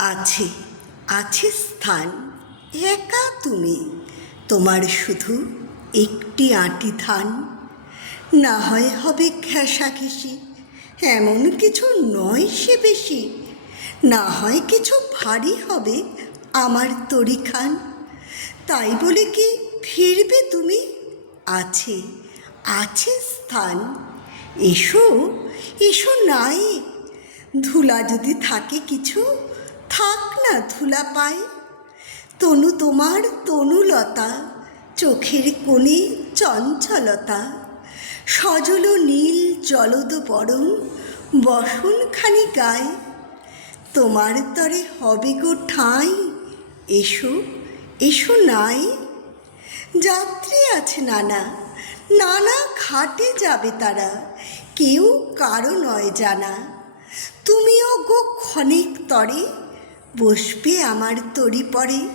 আছে আছে স্থান, একা তুমি, তোমার শুধু একটি আঁটি ধান। না হয় হবে ঘেঁষাঘেঁষি, এমন কিছু নয় সে বেশি। না হয় কিছু ভারী হবে আমার তরিখান। তাই বলে কি ফিরবে তুমি? আছে আছে স্থান, এসো এসো নাই। ধুলা যদি থাকে কিছু, থাক না ধুলা পায়। তনু তোমার তনুলতা, চোখের কোণে চঞ্চলতা, সজল নীল জলদ বরং বসনখানি গায়। তোমার তরে হবে গো ঠাঁই, এসো এসো নাই। যাত্রী আছে নানা, নানা ঘাটে যাবে তারা, কেউ কারো নয় জানা। তুমিও গো ক্ষণিক তরে বসবে আমার তরি পরে।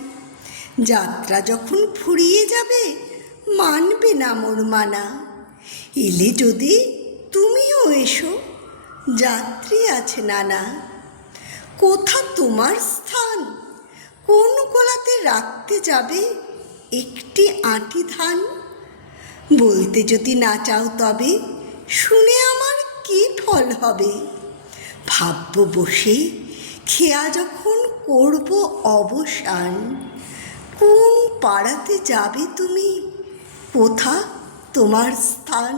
যাত্রা যখন ফুরিয়ে যাবে, মানবে না মোর মানা। এলে যদি তুমিও এসো, যাত্রী আছে নানা। কোথা তোমার স্থান? কোন গোলাতে রাখতে যাবে একটি আঁটি ধান? বলতে যদি না চাও তবে শুনে আমার কি ফল হবে? ভাবব বসে খেয়া যখন করব অবসান। কোন পাড়াতে যাবে তুমি? কোথা তোমার স্থান?